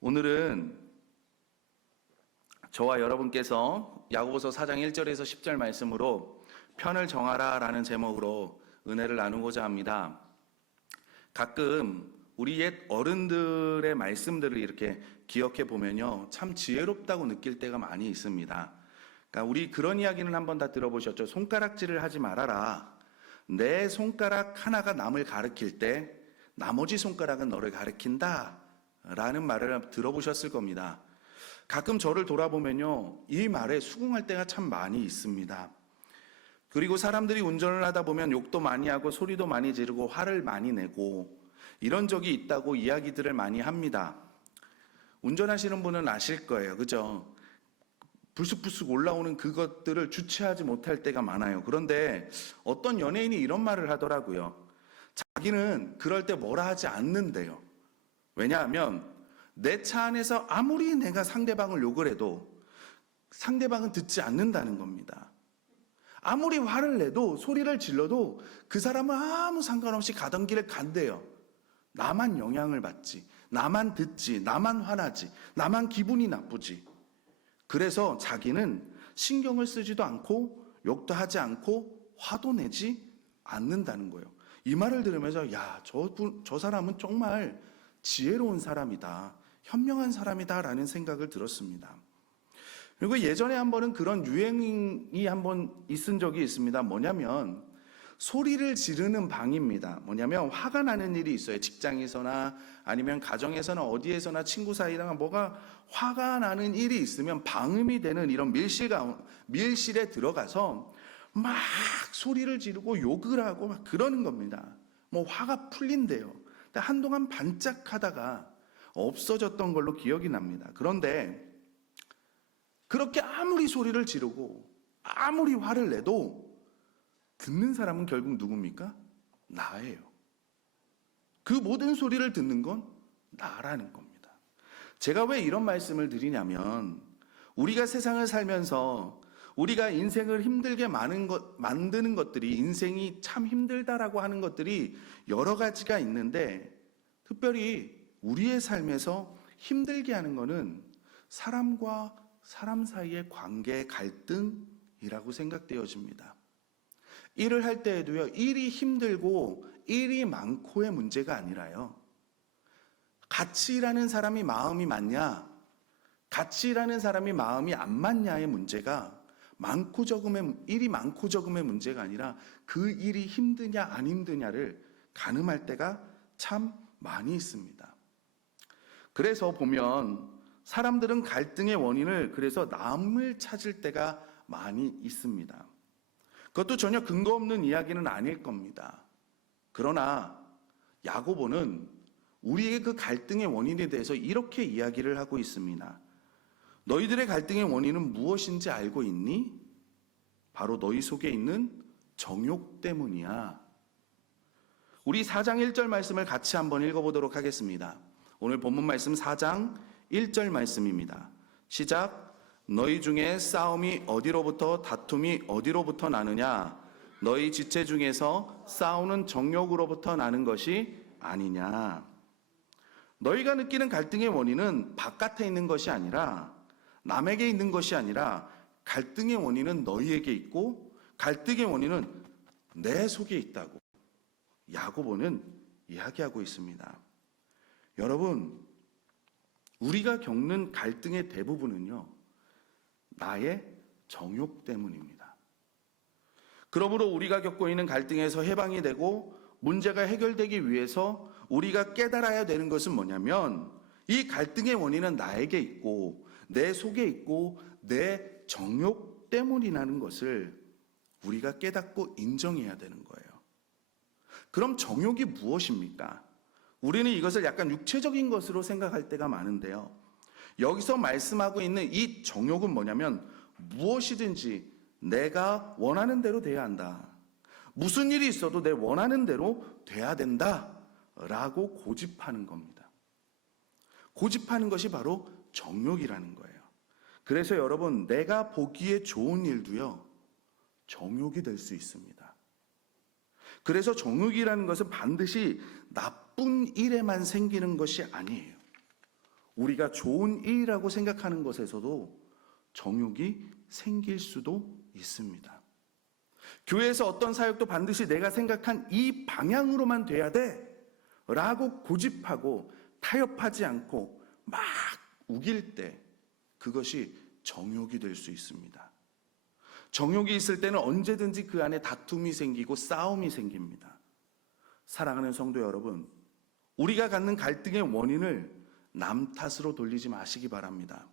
오늘은 저와 여러분께서 야고보서 4장 1절에서 10절 말씀으로 편을 정하라 라는 제목으로 은혜를 나누고자 합니다. 가끔 우리 옛 어른들의 말씀들을 이렇게 기억해 보면요, 참 지혜롭다고 느낄 때가 많이 있습니다. 그러니까 우리 그런 이야기는 한번 다 들어보셨죠? 손가락질을 하지 말아라. 내 손가락 하나가 남을 가리킬 때 나머지 손가락은 너를 가리킨다 라는 말을 들어보셨을 겁니다. 가끔 저를 돌아보면요, 이 말에 수긍할 때가 참 많이 있습니다. 그리고 사람들이 운전을 하다 보면 욕도 많이 하고 소리도 많이 지르고 화를 많이 내고 이런 적이 있다고 이야기들을 많이 합니다. 운전하시는 분은 아실 거예요. 그죠? 불쑥불쑥 올라오는 그것들을 주체하지 못할 때가 많아요. 그런데 어떤 연예인이 이런 말을 하더라고요. 자기는 그럴 때 뭐라 하지 않는데요. 왜냐하면 내 차 안에서 아무리 내가 상대방을 욕을 해도 상대방은 듣지 않는다는 겁니다. 아무리 화를 내도 소리를 질러도 그 사람은 아무 상관없이 가던 길을 간대요. 나만 영향을 받지, 나만 듣지, 나만 화나지, 나만 기분이 나쁘지. 그래서 자기는 신경을 쓰지도 않고 욕도 하지 않고 화도 내지 않는다는 거예요. 이 말을 들으면서 야, 저 사람은 정말 지혜로운 사람이다, 현명한 사람이다라는 생각을 들었습니다. 그리고 예전에 한 번은 그런 유행이 한번 있은 적이 있습니다. 뭐냐면 소리를 지르는 방입니다. 뭐냐면 화가 나는 일이 있어요. 직장에서나 아니면 가정에서나 어디에서나 친구 사이랑 뭐가 화가 나는 일이 있으면 방음이 되는 이런 밀실에 들어가서 막 소리를 지르고 욕을 하고 막 그러는 겁니다. 뭐 화가 풀린대요. 근데 한동안 반짝하다가 없어졌던 걸로 기억이 납니다. 그런데 그렇게 아무리 소리를 지르고 아무리 화를 내도 듣는 사람은 결국 누굽니까? 나예요. 그 모든 소리를 듣는 건 나라는 겁니다. 제가 왜 이런 말씀을 드리냐면 우리가 세상을 살면서 우리가 인생을 힘들게 만드는 것들이, 인생이 참 힘들다라고 하는 것들이 여러 가지가 있는데 특별히 우리의 삶에서 힘들게 하는 것은 사람과 사람 사이의 관계 갈등이라고 생각되어집니다. 일을 할 때에도요, 일이 힘들고 일이 많고의 문제가 아니라요, 같이 일하는 사람이 마음이 맞냐, 같이 일하는 사람이 마음이 안 맞냐의 문제가 일이 많고 적음의 문제가 아니라 그 일이 힘드냐 안 힘드냐를 가늠할 때가 참 많이 있습니다. 그래서 보면 사람들은 갈등의 원인을 그래서 남을 찾을 때가 많이 있습니다. 그것도 전혀 근거 없는 이야기는 아닐 겁니다. 그러나 야고보는 우리의 그 갈등의 원인에 대해서 이렇게 이야기를 하고 있습니다. 너희들의 갈등의 원인은 무엇인지 알고 있니? 바로 너희 속에 있는 정욕 때문이야. 우리 4장 1절 말씀을 같이 한번 읽어보도록 하겠습니다. 오늘 본문 말씀 4장 1절 말씀입니다. 시작. 너희 중에 싸움이 어디로부터, 다툼이 어디로부터 나느냐? 너희 지체 중에서 싸우는 정욕으로부터 나는 것이 아니냐? 너희가 느끼는 갈등의 원인은 바깥에 있는 것이 아니라, 남에게 있는 것이 아니라 갈등의 원인은 너희에게 있고 갈등의 원인은 내 속에 있다고 야고보는 이야기하고 있습니다. 여러분, 우리가 겪는 갈등의 대부분은요, 나의 정욕 때문입니다. 그러므로 우리가 겪고 있는 갈등에서 해방이 되고 문제가 해결되기 위해서 우리가 깨달아야 되는 것은 뭐냐면 이 갈등의 원인은 나에게 있고 내 속에 있고 내 정욕 때문이라는 것을 우리가 깨닫고 인정해야 되는 거예요. 그럼 정욕이 무엇입니까? 우리는 이것을 약간 육체적인 것으로 생각할 때가 많은데요. 여기서 말씀하고 있는 이 정욕은 뭐냐면 무엇이든지 내가 원하는 대로 돼야 한다. 무슨 일이 있어도 내 원하는 대로 돼야 된다. 라고 고집하는 겁니다. 고집하는 것이 바로 정욕이라는 거예요. 그래서 여러분, 내가 보기에 좋은 일도요, 정욕이 될 수 있습니다. 그래서 정욕이라는 것은 반드시 나쁜 일에만 생기는 것이 아니에요. 우리가 좋은 일이라고 생각하는 것에서도 정욕이 생길 수도 있습니다. 교회에서 어떤 사역도 반드시 내가 생각한 이 방향으로만 돼야 돼 라고 고집하고 타협하지 않고 막 우길 때 그것이 정욕이 될 수 있습니다. 정욕이 있을 때는 언제든지 그 안에 다툼이 생기고 싸움이 생깁니다. 사랑하는 성도 여러분, 우리가 갖는 갈등의 원인을 남 탓으로 돌리지 마시기 바랍니다.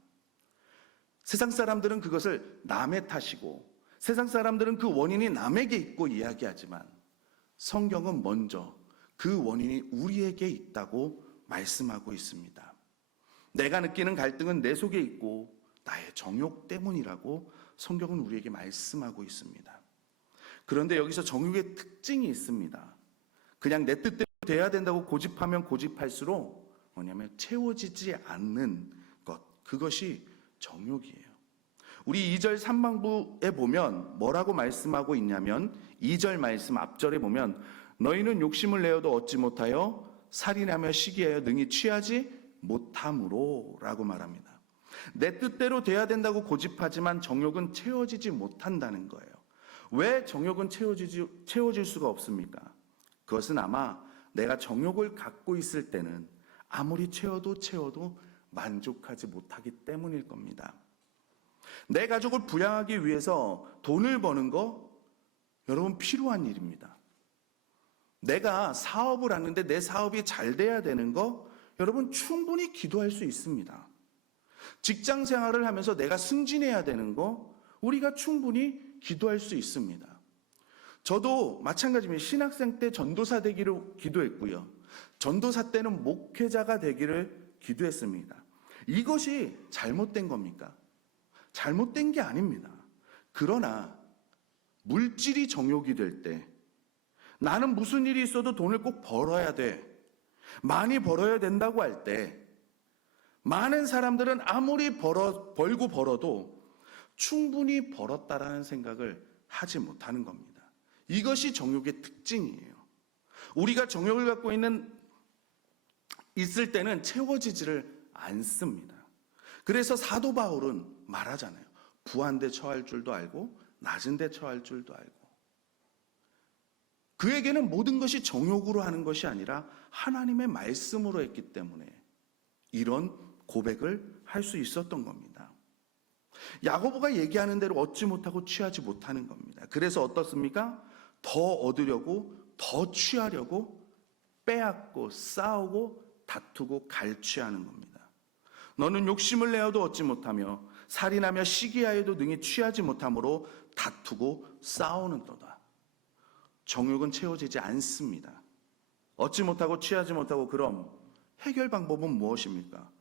세상 사람들은 그것을 남의 탓이고 세상 사람들은 그 원인이 남에게 있고 이야기하지만 성경은 먼저 그 원인이 우리에게 있다고 말씀하고 있습니다. 내가 느끼는 갈등은 내 속에 있고 나의 정욕 때문이라고 성경은 우리에게 말씀하고 있습니다. 그런데 여기서 정욕의 특징이 있습니다. 그냥 내 뜻대로 돼야 된다고 고집하면 고집할수록 뭐냐면 채워지지 않는 것, 그것이 정욕이에요. 우리 2절 3방부에 보면 뭐라고 말씀하고 있냐면 2절 말씀 앞절에 보면 너희는 욕심을 내어도 얻지 못하여 살인하며 시기하여 능히 취하지 못함으로 라고 말합니다. 내 뜻대로 돼야 된다고 고집하지만 정욕은 채워지지 못한다는 거예요. 왜 정욕은 채워질 수가 없습니까? 그것은 아마 내가 정욕을 갖고 있을 때는 아무리 채워도 만족하지 못하기 때문일 겁니다. 내 가족을 부양하기 위해서 돈을 버는 거 여러분 필요한 일입니다. 내가 사업을 하는데 내 사업이 잘 돼야 되는 거 여러분 충분히 기도할 수 있습니다. 직장 생활을 하면서 내가 승진해야 되는 거 우리가 충분히 기도할 수 있습니다. 저도 마찬가지입니다. 신학생 때 전도사 되기를 기도했고요. 전도사 때는 목회자가 되기를 기도했습니다. 이것이 잘못된 겁니까? 잘못된 게 아닙니다. 그러나 물질이 정욕이 될 때 나는 무슨 일이 있어도 돈을 꼭 벌어야 돼. 많이 벌어야 된다고 할 때 많은 사람들은 아무리 벌고 벌어도 충분히 벌었다라는 생각을 하지 못하는 겁니다. 이것이 정욕의 특징이에요. 우리가 정욕을 갖고 있을 때는 채워지지를 않습니다. 그래서 사도 바울은 말하잖아요. 부한 데 처할 줄도 알고 낮은 데 처할 줄도 알고. 그에게는 모든 것이 정욕으로 하는 것이 아니라 하나님의 말씀으로 했기 때문에 이런 고백을 할 수 있었던 겁니다. 야고보가 얘기하는 대로 얻지 못하고 취하지 못하는 겁니다. 그래서 어떻습니까? 더 얻으려고 더 취하려고 빼앗고 싸우고 다투고 갈취하는 겁니다. 너는 욕심을 내어도 얻지 못하며 살인하며 시기하여도 능히 취하지 못함으로 다투고 싸우는도다. 정욕은 채워지지 않습니다. 얻지 못하고 취하지 못하고 그럼 해결 방법은 무엇입니까?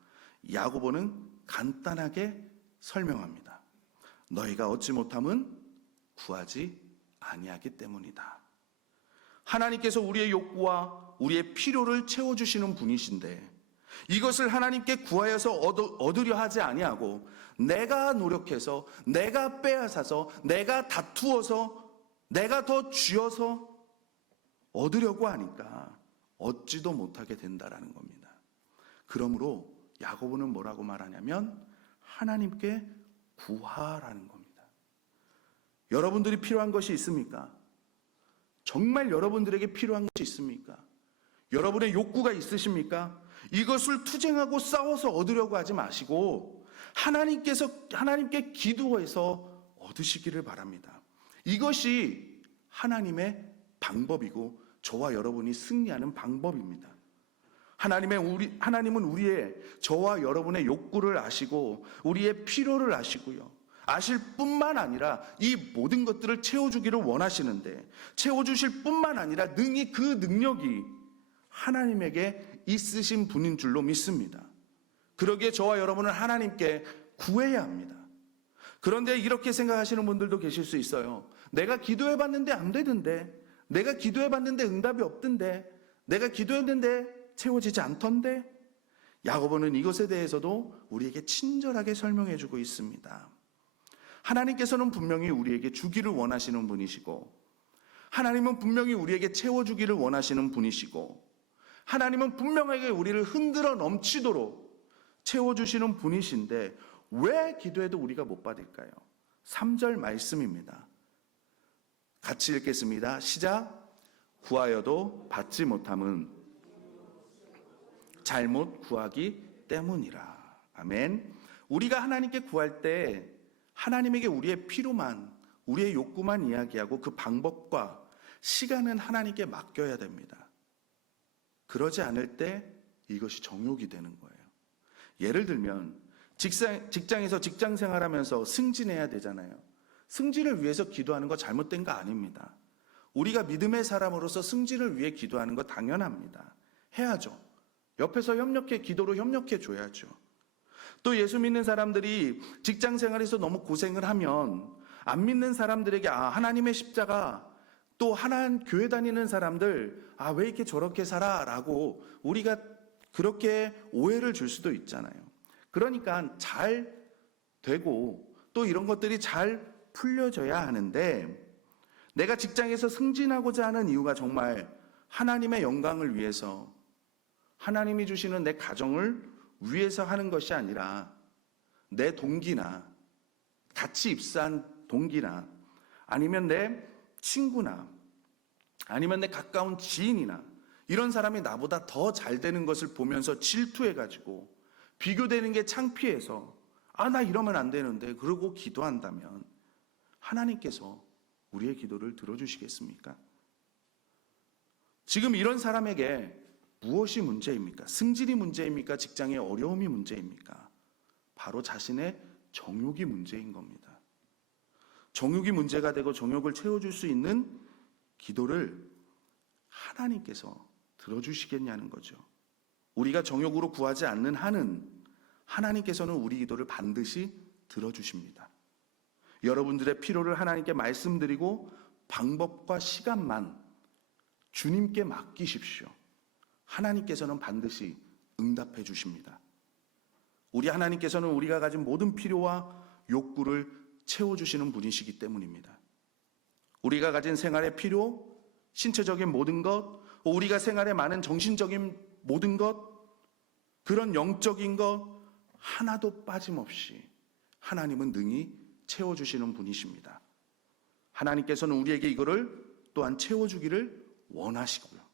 야고보는 간단하게 설명합니다. 너희가 얻지 못함은 구하지 아니하기 때문이다. 하나님께서 우리의 욕구와 우리의 필요를 채워주시는 분이신데 이것을 하나님께 구하여서 얻으려 하지 아니하고 내가 노력해서 내가 빼앗아서 내가 다투어서 내가 더 쥐어서 얻으려고 하니까 얻지도 못하게 된다라는 겁니다. 그러므로 야고보는 뭐라고 말하냐면 하나님께 구하라는 겁니다. 여러분들이 필요한 것이 있습니까? 정말 여러분들에게 필요한 것이 있습니까? 여러분의 욕구가 있으십니까? 이것을 투쟁하고 싸워서 얻으려고 하지 마시고 하나님께 기도해서 얻으시기를 바랍니다. 이것이 하나님의 방법이고 저와 여러분이 승리하는 방법입니다. 하나님은 우리의 저와 여러분의 욕구를 아시고 우리의 필요를 아시고요. 아실 뿐만 아니라 이 모든 것들을 채워주기를 원하시는데 채워주실 뿐만 아니라 능히 그 능력이 하나님에게 있으신 분인 줄로 믿습니다. 그러기에 저와 여러분은 하나님께 구해야 합니다. 그런데 이렇게 생각하시는 분들도 계실 수 있어요. 내가 기도해봤는데 안 되던데, 내가 기도해봤는데 응답이 없던데, 내가 기도했는데 채워지지 않던데. 야고보는 이것에 대해서도 우리에게 친절하게 설명해주고 있습니다. 하나님께서는 분명히 우리에게 주기를 원하시는 분이시고 하나님은 분명히 우리에게 채워주기를 원하시는 분이시고 하나님은 분명하게 우리를 흔들어 넘치도록 채워주시는 분이신데 왜 기도해도 우리가 못 받을까요? 3절 말씀입니다. 같이 읽겠습니다. 시작. 구하여도 받지 못함은 잘못 구하기 때문이라. 아멘. 우리가 하나님께 구할 때 하나님에게 우리의 필요만, 우리의 욕구만 이야기하고 그 방법과 시간은 하나님께 맡겨야 됩니다. 그러지 않을 때 이것이 정욕이 되는 거예요. 예를 들면 직장에서 직장 생활하면서 승진해야 되잖아요. 승진을 위해서 기도하는 거 잘못된 거 아닙니다. 우리가 믿음의 사람으로서 승진을 위해 기도하는 거 당연합니다. 해야죠. 옆에서 기도로 협력해 줘야죠. 또 예수 믿는 사람들이 직장 생활에서 너무 고생을 하면 안 믿는 사람들에게 하나님의 십자가, 또 교회 다니는 사람들 왜 이렇게 저렇게 살아? 라고 우리가 그렇게 오해를 줄 수도 있잖아요. 그러니까 잘 되고 또 이런 것들이 잘 풀려져야 하는데, 내가 직장에서 승진하고자 하는 이유가 정말 하나님의 영광을 위해서, 하나님이 주시는 내 가정을 위해서 하는 것이 아니라 내 동기나 같이 입사한 동기나 아니면 내 친구나 아니면 내 가까운 지인이나 이런 사람이 나보다 더 잘 되는 것을 보면서 질투해가지고 비교되는 게 창피해서 나 이러면 안 되는데 그러고 기도한다면 하나님께서 우리의 기도를 들어주시겠습니까? 지금 이런 사람에게 무엇이 문제입니까? 승진이 문제입니까? 직장의 어려움이 문제입니까? 바로 자신의 정욕이 문제인 겁니다. 정욕이 문제가 되고 정욕을 채워줄 수 있는 기도를 하나님께서 들어주시겠냐는 거죠. 우리가 정욕으로 구하지 않는 한은 하나님께서는 우리 기도를 반드시 들어주십니다. 여러분들의 필요를 하나님께 말씀드리고 방법과 시간만 주님께 맡기십시오. 하나님께서는 반드시 응답해 주십니다. 우리 하나님께서는 우리가 가진 모든 필요와 욕구를 채워주시는 분이시기 때문입니다. 우리가 가진 생활의 필요, 신체적인 모든 것, 우리가 생활에 많은 정신적인 모든 것, 그런 영적인 것 하나도 빠짐없이 하나님은 능히 채워주시는 분이십니다. 하나님께서는 우리에게 이거를 또한 채워주기를 원하시고요.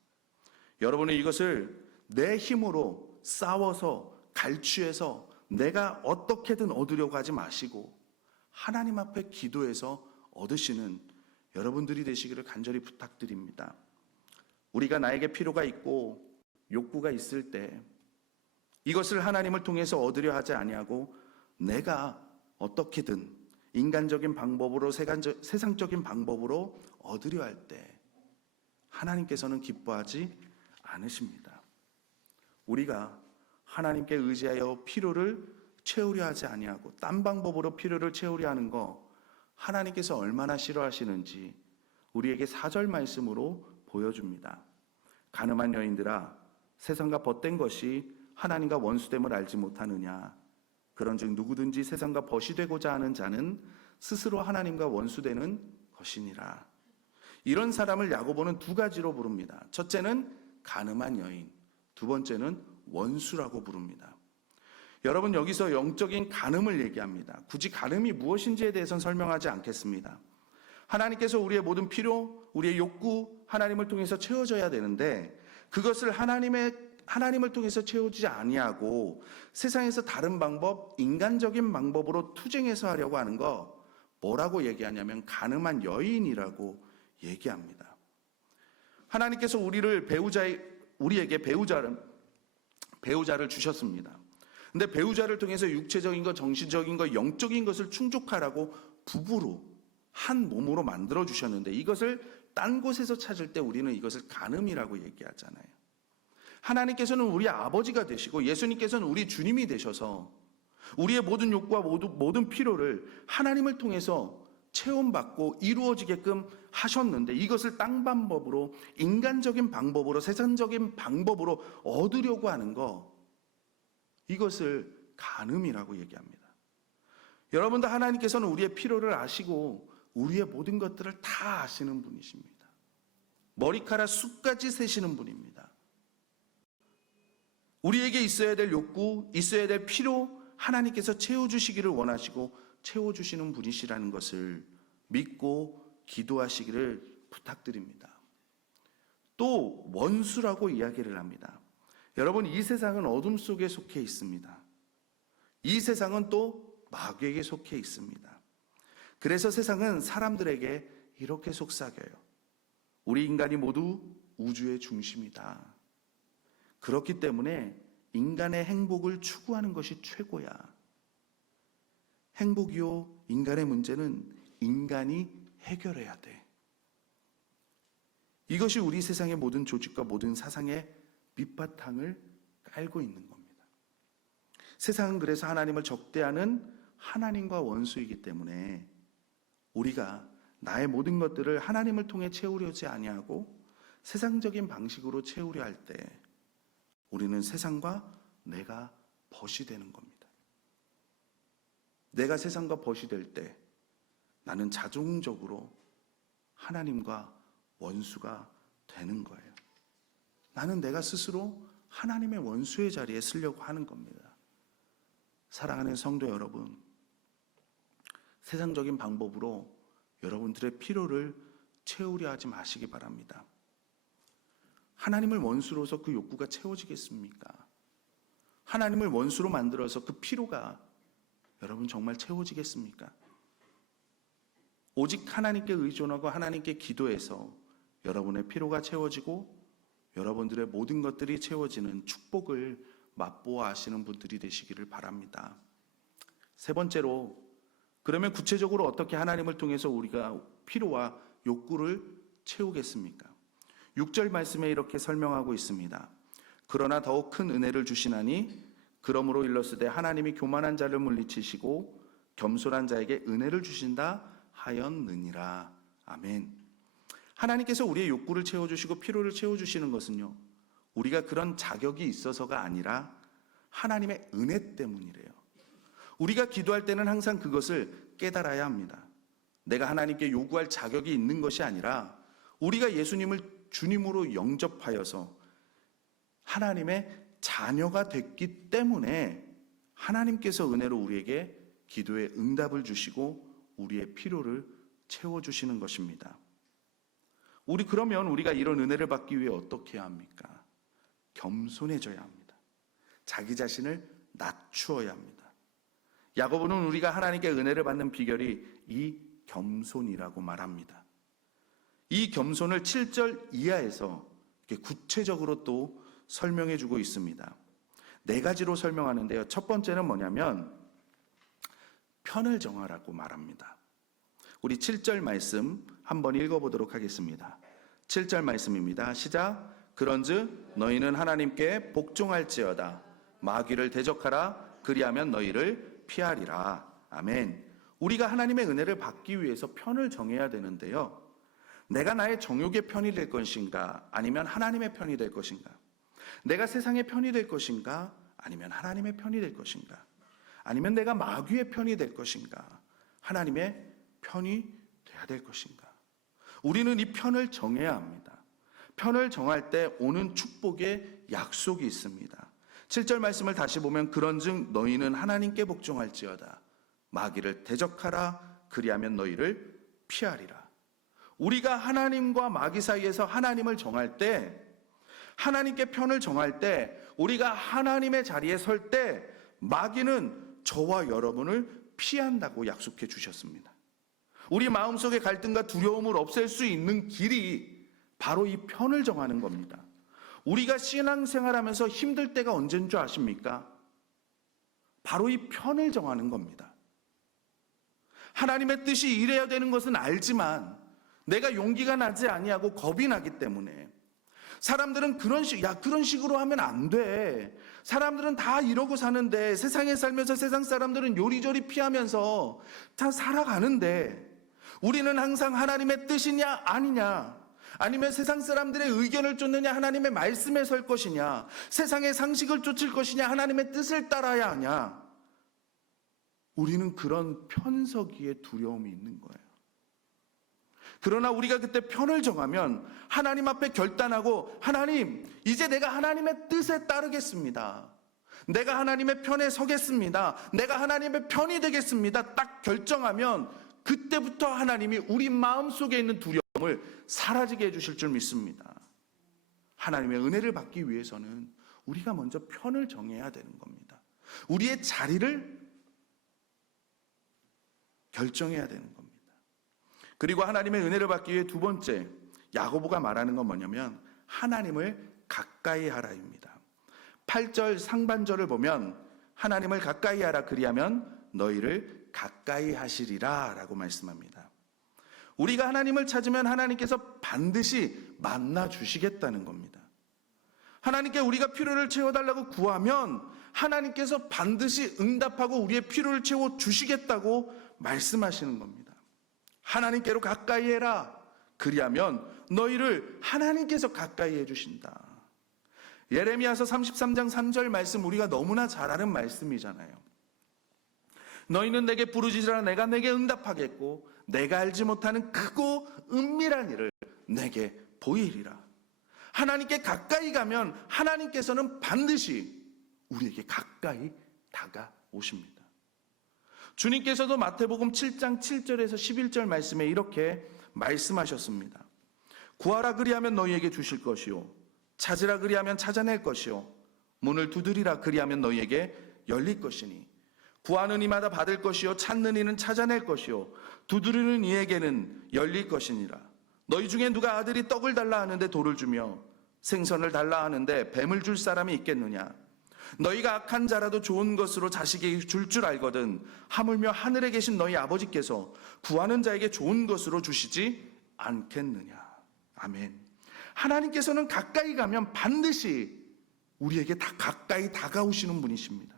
여러분은 이것을 내 힘으로 싸워서 갈취해서 내가 어떻게든 얻으려고 하지 마시고 하나님 앞에 기도해서 얻으시는 여러분들이 되시기를 간절히 부탁드립니다. 우리가 나에게 필요가 있고 욕구가 있을 때 이것을 하나님을 통해서 얻으려 하지 아니하고 내가 어떻게든 인간적인 방법으로 세상적인 방법으로 얻으려 할 때 하나님께서는 기뻐하지 않으십니다. 우리가 하나님께 의지하여 필요를 채우려 하지 아니하고 딴 방법으로 필요를 채우려 하는 거 하나님께서 얼마나 싫어하시는지 우리에게 4절 말씀으로 보여줍니다. 가늠한 여인들아, 세상과 벗된 것이 하나님과 원수됨을 알지 못하느냐? 그런즉 누구든지 세상과 벗이 되고자 하는 자는 스스로 하나님과 원수되는 것이니라. 이런 사람을 야고보는 두 가지로 부릅니다. 첫째는 가늠한 여인, 두 번째는 원수라고 부릅니다. 여러분, 여기서 영적인 간음을 얘기합니다. 굳이 간음이 무엇인지에 대해서는 설명하지 않겠습니다. 하나님께서 우리의 모든 필요, 우리의 욕구, 하나님을 통해서 채워져야 되는데 그것을 하나님을 통해서 채우지 아니하고 세상에서 다른 방법, 인간적인 방법으로 투쟁해서 하려고 하는 거 뭐라고 얘기하냐면 간음한 여인이라고 얘기합니다. 하나님께서 우리에게 배우자를 주셨습니다. 근데 배우자를 통해서 육체적인 것, 정신적인 것, 영적인 것을 충족하라고 부부로 한 몸으로 만들어 주셨는데 이것을 딴 곳에서 찾을 때 우리는 이것을 간음이라고 얘기하잖아요. 하나님께서는 우리 아버지가 되시고 예수님께서는 우리 주님이 되셔서 우리의 모든 욕구와 모든 필요를 하나님을 통해서 체험받고 이루어지게끔 하셨는데 이것을 딴 방법으로, 인간적인 방법으로, 세상적인 방법으로 얻으려고 하는 거, 이것을 간음이라고 얘기합니다. 여러분도 하나님께서는 우리의 필요를 아시고 우리의 모든 것들을 다 아시는 분이십니다. 머리카락 숱까지 세시는 분입니다. 우리에게 있어야 될 욕구, 있어야 될 필요, 하나님께서 채워주시기를 원하시고 채워주시는 분이시라는 것을 믿고 기도하시기를 부탁드립니다. 또 원수라고 이야기를 합니다. 여러분, 이 세상은 어둠 속에 속해 있습니다. 이 세상은 또 마귀에게 속해 있습니다. 그래서 세상은 사람들에게 이렇게 속삭여요. 우리 인간이 모두 우주의 중심이다. 그렇기 때문에 인간의 행복을 추구하는 것이 최고야. 행복이요, 인간의 문제는 인간이 해결해야 돼. 이것이 우리 세상의 모든 조직과 모든 사상의 밑바탕을 깔고 있는 겁니다. 세상은 그래서 하나님을 적대하는 하나님과 원수이기 때문에 우리가 나의 모든 것들을 하나님을 통해 채우려지 아니하고 세상적인 방식으로 채우려 할 때 우리는 세상과 내가 벗이 되는 겁니다. 내가 세상과 벗이 될 때 나는 자동적으로 하나님과 원수가 되는 거예요. 나는 내가 스스로 하나님의 원수의 자리에 서려고 하는 겁니다. 사랑하는 성도 여러분, 세상적인 방법으로 여러분들의 필요를 채우려 하지 마시기 바랍니다. 하나님을 원수로서 그 욕구가 채워지겠습니까? 하나님을 원수로 만들어서 그 필요가 여러분 정말 채워지겠습니까? 오직 하나님께 의존하고 하나님께 기도해서 여러분의 필요가 채워지고 여러분들의 모든 것들이 채워지는 축복을 맛보아하시는 분들이 되시기를 바랍니다. 세 번째로, 그러면 구체적으로 어떻게 하나님을 통해서 우리가 필요와 욕구를 채우겠습니까? 6절 말씀에 이렇게 설명하고 있습니다. 그러나 더욱 큰 은혜를 주시나니 그러므로 일렀으되 하나님이 교만한 자를 물리치시고 겸손한 자에게 은혜를 주신다 하였느니라. 아멘. 하나님께서 우리의 욕구를 채워주시고 필요를 채워주시는 것은요, 우리가 그런 자격이 있어서가 아니라 하나님의 은혜 때문이래요. 우리가 기도할 때는 항상 그것을 깨달아야 합니다. 내가 하나님께 요구할 자격이 있는 것이 아니라 우리가 예수님을 주님으로 영접하여서 하나님의 자녀가 됐기 때문에 하나님께서 은혜로 우리에게 기도의 응답을 주시고 우리의 필요를 채워주시는 것입니다. 그러면 우리가 이런 은혜를 받기 위해 어떻게 해야 합니까? 겸손해져야 합니다. 자기 자신을 낮추어야 합니다. 야고보는 우리가 하나님께 은혜를 받는 비결이 이 겸손이라고 말합니다. 이 겸손을 7절 이하에서 구체적으로 또 설명해 주고 있습니다. 4가지로 설명하는데요. 첫 번째는 뭐냐면 편을 정하라고 말합니다. 우리 7절 말씀 한번 읽어보도록 하겠습니다. 7절 말씀입니다. 시작. 그런즉 너희는 하나님께 복종할지어다. 마귀를 대적하라. 그리하면 너희를 피하리라. 아멘. 우리가 하나님의 은혜를 받기 위해서 편을 정해야 되는데요. 내가 나의 정욕의 편이 될 것인가? 아니면 하나님의 편이 될 것인가? 내가 세상의 편이 될 것인가? 아니면 하나님의 편이 될 것인가? 아니면 내가 마귀의 편이 될 것인가? 하나님의 편이 돼야 될 것인가? 우리는 이 편을 정해야 합니다. 편을 정할 때 오는 축복의 약속이 있습니다. 7절 말씀을 다시 보면 그런즉 너희는 하나님께 복종할지어다. 마귀를 대적하라. 그리하면 너희를 피하리라. 우리가 하나님과 마귀 사이에서 하나님을 정할 때, 하나님께 편을 정할 때, 우리가 하나님의 자리에 설 때 마귀는 저와 여러분을 피한다고 약속해 주셨습니다. 우리 마음속의 갈등과 두려움을 없앨 수 있는 길이 바로 이 편을 정하는 겁니다. 우리가 신앙생활하면서 힘들 때가 언제인 줄 아십니까? 바로 이 편을 정하는 겁니다. 하나님의 뜻이 이래야 되는 것은 알지만 내가 용기가 나지 아니하고 겁이 나기 때문에 사람들은 그런 식으로 하면 안 돼. 사람들은 다 이러고 사는데, 세상에 살면서 세상 사람들은 요리조리 피하면서 다 살아가는데 우리는 항상 하나님의 뜻이냐 아니냐, 아니면 세상 사람들의 의견을 쫓느냐 하나님의 말씀에 설 것이냐, 세상의 상식을 쫓을 것이냐 하나님의 뜻을 따라야 하냐, 우리는 그런 편서기에 두려움이 있는 거예요. 그러나 우리가 그때 편을 정하면 하나님 앞에 결단하고, 하나님, 이제 내가 하나님의 뜻에 따르겠습니다. 내가 하나님의 편에 서겠습니다. 내가 하나님의 편이 되겠습니다. 딱 결정하면 그때부터 하나님이 우리 마음속에 있는 두려움을 사라지게 해주실 줄 믿습니다. 하나님의 은혜를 받기 위해서는 우리가 먼저 편을 정해야 되는 겁니다. 우리의 자리를 결정해야 되는 겁니다. 그리고 하나님의 은혜를 받기 위해 두 번째, 야고보가 말하는 건 뭐냐면 하나님을 가까이 하라입니다. 8절 상반절을 보면 하나님을 가까이 하라, 그리하면 너희를 가까이 하시리라 라고 말씀합니다. 우리가 하나님을 찾으면 하나님께서 반드시 만나 주시겠다는 겁니다. 하나님께 우리가 필요를 채워달라고 구하면 하나님께서 반드시 응답하고 우리의 필요를 채워 주시겠다고 말씀하시는 겁니다. 하나님께로 가까이 해라, 그리하면 너희를 하나님께서 가까이 해주신다. 예레미야서 33장 3절 말씀, 우리가 너무나 잘 아는 말씀이잖아요. 너희는 내게 부르짖으라, 내가 내게 응답하겠고 내가 알지 못하는 크고 은밀한 일을 내게 보이리라. 하나님께 가까이 가면 하나님께서는 반드시 우리에게 가까이 다가오십니다. 주님께서도 마태복음 7장 7절에서 11절 말씀에 이렇게 말씀하셨습니다. 구하라 그리하면 너희에게 주실 것이요, 찾으라 그리하면 찾아낼 것이요, 문을 두드리라 그리하면 너희에게 열릴 것이니 구하는 이마다 받을 것이요, 찾는 이는 찾아낼 것이요, 두드리는 이에게는 열릴 것이니라. 너희 중에 누가 아들이 떡을 달라 하는데 돌을 주며 생선을 달라 하는데 뱀을 줄 사람이 있겠느냐? 너희가 악한 자라도 좋은 것으로 자식에게 줄 줄 알거든 하물며 하늘에 계신 너희 아버지께서 구하는 자에게 좋은 것으로 주시지 않겠느냐. 아멘. 하나님께서는 가까이 가면 반드시 우리에게 다 가까이 다가오시는 분이십니다.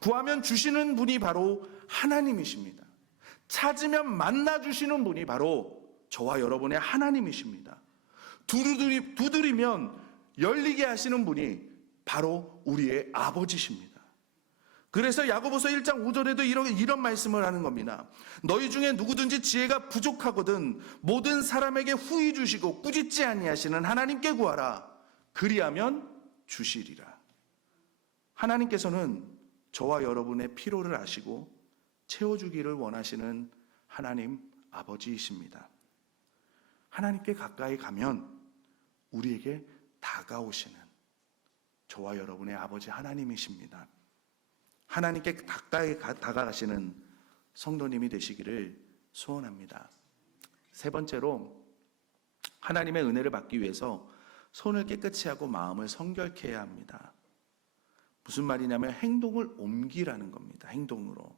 구하면 주시는 분이 바로 하나님이십니다. 찾으면 만나주시는 분이 바로 저와 여러분의 하나님이십니다. 두드리면 열리게 하시는 분이 바로 우리의 아버지십니다. 그래서 야고보서 1장 5절에도 이런 말씀을 하는 겁니다. 너희 중에 누구든지 지혜가 부족하거든 모든 사람에게 후히 주시고 꾸짖지 아니하시는 하나님께 구하라, 그리하면 주시리라. 하나님께서는 저와 여러분의 필요를 아시고 채워주기를 원하시는 하나님 아버지이십니다. 하나님께 가까이 가면 우리에게 다가오시는 저와 여러분의 아버지 하나님이십니다. 하나님께 가까이 다가가시는 성도님이 되시기를 소원합니다. 세 번째로, 하나님의 은혜를 받기 위해서 손을 깨끗이 하고 마음을 성결케 해야 합니다. 무슨 말이냐면 행동을 옮기라는 겁니다. 행동으로.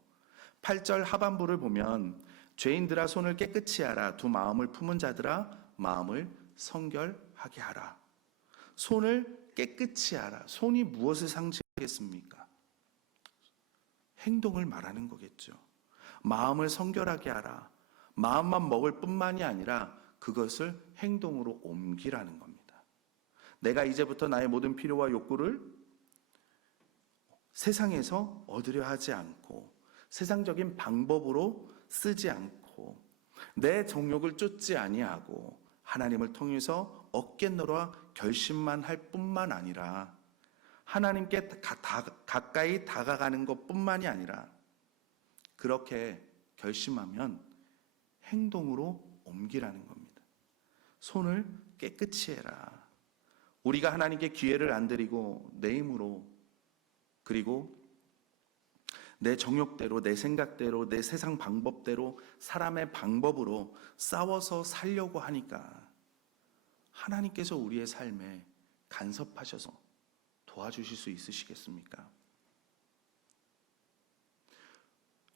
8절 하반부를 보면 죄인들아 손을 깨끗이 하라, 두 마음을 품은 자들아 마음을 성결하게 하라. 손을 깨끗이 하라. 손이 무엇을 상징하겠습니까? 행동을 말하는 거겠죠. 마음을 성결하게 하라. 마음만 먹을 뿐만이 아니라 그것을 행동으로 옮기라는 겁니다. 내가 이제부터 나의 모든 필요와 욕구를 세상에서 얻으려 하지 않고 세상적인 방법으로 쓰지 않고 내 정욕을 쫓지 아니하고 하나님을 통해서 얻겠노라 결심만 할 뿐만 아니라 하나님께 가까이 다가가는 것뿐만이 아니라 그렇게 결심하면 행동으로 옮기라는 겁니다. 손을 깨끗이 해라. 우리가 하나님께 기회를 안 드리고 내 힘으로, 그리고 내 정욕대로, 내 생각대로, 내 세상 방법대로, 사람의 방법으로 싸워서 살려고 하니까 하나님께서 우리의 삶에 간섭하셔서 도와주실 수 있으시겠습니까?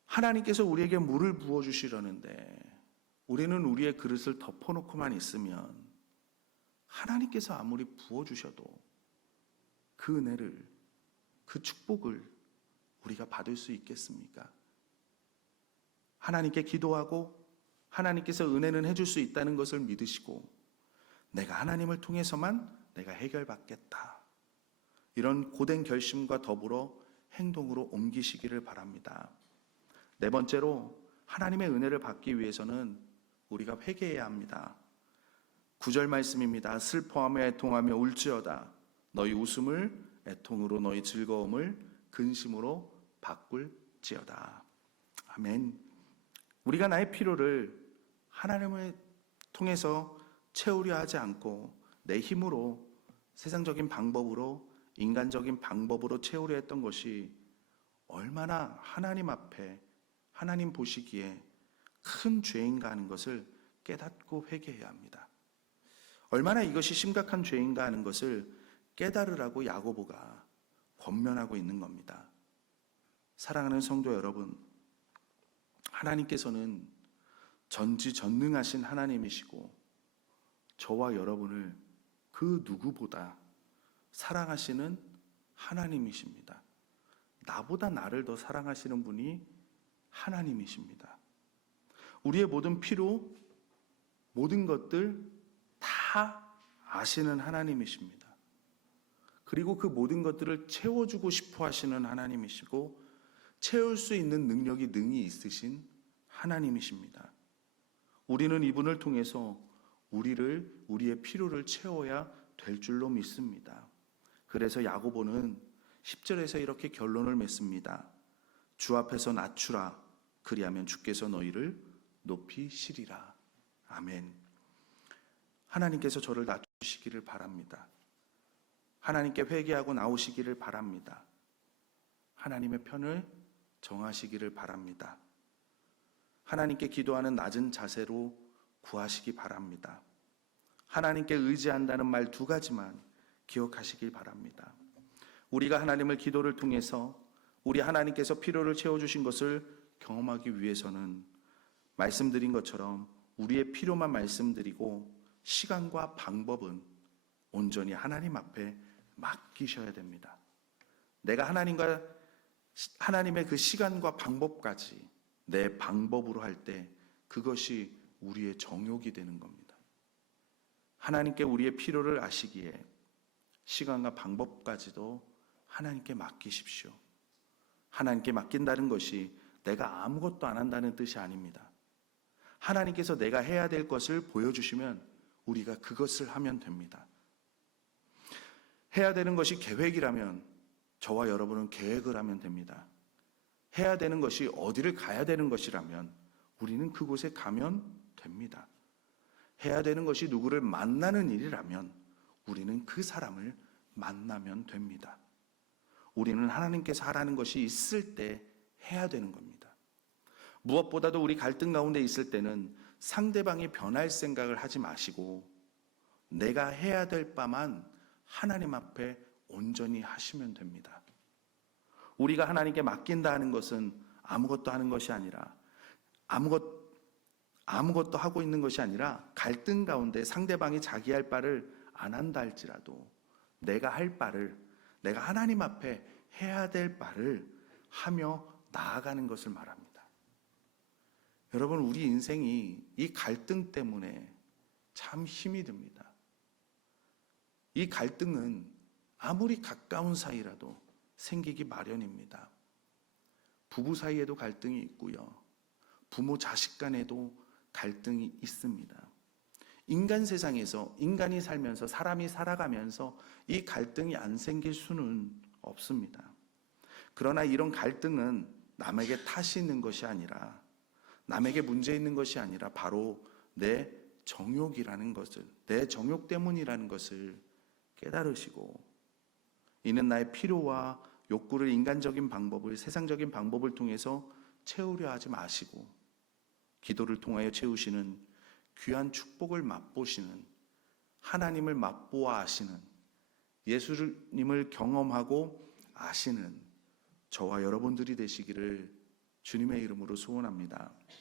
하나님께서 우리에게 물을 부어주시려는데 우리는 우리의 그릇을 덮어놓고만 있으면 하나님께서 아무리 부어주셔도 그 은혜를, 그 축복을 우리가 받을 수 있겠습니까? 하나님께 기도하고 하나님께서 은혜는 해줄 수 있다는 것을 믿으시고 내가 하나님을 통해서만 내가 해결받겠다, 이런 고된 결심과 더불어 행동으로 옮기시기를 바랍니다. 네 번째로, 하나님의 은혜를 받기 위해서는 우리가 회개해야 합니다. 9절 말씀입니다. 슬퍼하며 애통하며 울지어다. 너희 웃음을 애통으로 너희 즐거움을 근심으로 바꿀지어다. 아멘. 우리가 나의 필요를 하나님을 통해서 채우려 하지 않고 내 힘으로 세상적인 방법으로 인간적인 방법으로 채우려 했던 것이 얼마나 하나님 앞에 하나님 보시기에 큰 죄인가 하는 것을 깨닫고 회개해야 합니다. 얼마나 이것이 심각한 죄인가 하는 것을 깨달으라고 야고보가 권면하고 있는 겁니다. 사랑하는 성도 여러분, 하나님께서는 전지전능하신 하나님이시고 저와 여러분을 그 누구보다 사랑하시는 하나님이십니다. 나보다 나를 더 사랑하시는 분이 하나님이십니다. 우리의 모든 필요, 모든 것들 다 아시는 하나님이십니다. 그리고 그 모든 것들을 채워주고 싶어 하시는 하나님이시고 채울 수 있는 능력이 능히 있으신 하나님이십니다. 우리는 이분을 통해서 우리의 필요를 채워야 될 줄로 믿습니다. 그래서 야고보는 10절에서 이렇게 결론을 맺습니다. 주 앞에서 낮추라. 그리하면 주께서 너희를 높이시리라. 아멘. 하나님께서 저를 낮추시기를 바랍니다. 하나님께 회개하고 나오시기를 바랍니다. 하나님의 편을 정하시기를 바랍니다. 하나님께 기도하는 낮은 자세로 구하시기 바랍니다. 하나님께 의지한다는 말 2가지만 기억하시길 바랍니다. 우리가 하나님을 기도를 통해서 우리 하나님께서 필요를 채워주신 것을 경험하기 위해서는 말씀드린 것처럼 우리의 필요만 말씀드리고 시간과 방법은 온전히 하나님 앞에 맡기셔야 됩니다. 내가 하나님의 그 시간과 방법까지 내 방법으로 할 때 그것이 우리의 정욕이 되는 겁니다. 하나님께 우리의 필요를 아시기에 시간과 방법까지도 하나님께 맡기십시오. 하나님께 맡긴다는 것이 내가 아무것도 안 한다는 뜻이 아닙니다. 하나님께서 내가 해야 될 것을 보여주시면 우리가 그것을 하면 됩니다. 해야 되는 것이 계획이라면 저와 여러분은 계획을 하면 됩니다. 해야 되는 것이 어디를 가야 되는 것이라면 우리는 그곳에 가면 됩니다. 해야 되는 것이 누구를 만나는 일이라면 우리는 그 사람을 만나면 됩니다. 우리는 하나님께서 하라는 것이 있을 때 해야 되는 겁니다. 무엇보다도 우리 갈등 가운데 있을 때는 상대방이 변할 생각을 하지 마시고 내가 해야 될 바만 하나님 앞에 온전히 하시면 됩니다. 우리가 하나님께 맡긴다 하는 것은 아무것도 하는 것이 아니라 아무것도 하고 있는 것이 아니라 갈등 가운데 상대방이 자기 할 바를 안 한다 할지라도 내가 할 바를 내가 하나님 앞에 해야 될 바를 하며 나아가는 것을 말합니다. 여러분, 우리 인생이 이 갈등 때문에 참 힘이 듭니다. 이 갈등은 아무리 가까운 사이라도 생기기 마련입니다. 부부 사이에도 갈등이 있고요. 부모 자식 간에도 갈등이 있습니다. 인간 세상에서 인간이 살면서 사람이 살아가면서 이 갈등이 안 생길 수는 없습니다. 그러나 이런 갈등은 남에게 탓이 있는 것이 아니라 남에게 문제 있는 것이 아니라 바로 내 정욕이라는 것을 내 정욕 때문이라는 것을 깨달으시고 이는 나의 필요와 욕구를 인간적인 방법을 세상적인 방법을 통해서 채우려 하지 마시고 기도를 통하여 채우시는 귀한 축복을 맛보시는 하나님을 맛보아 아시는 예수님을 경험하고 아시는 저와 여러분들이 되시기를 주님의 이름으로 소원합니다.